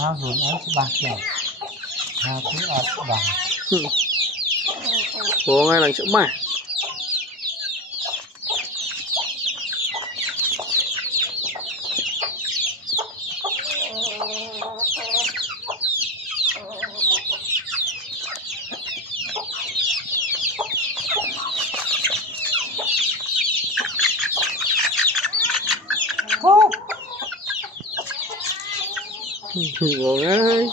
Hao dùng ấy bạc rồi, hao cứ ọt bằng. Bố ngay là chỗ mà. Bố ngay.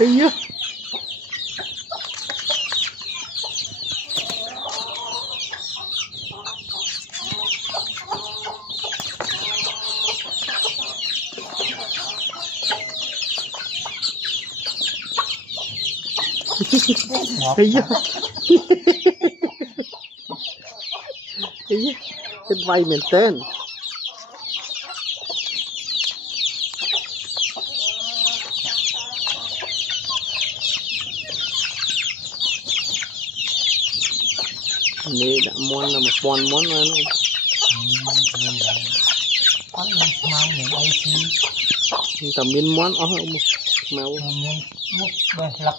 Iya. Iya. Iya. Cái vay mình tên. Ini đã món là một con món mà nó Có những mau những ai chi tầm miên món ở một màu những bút bề lập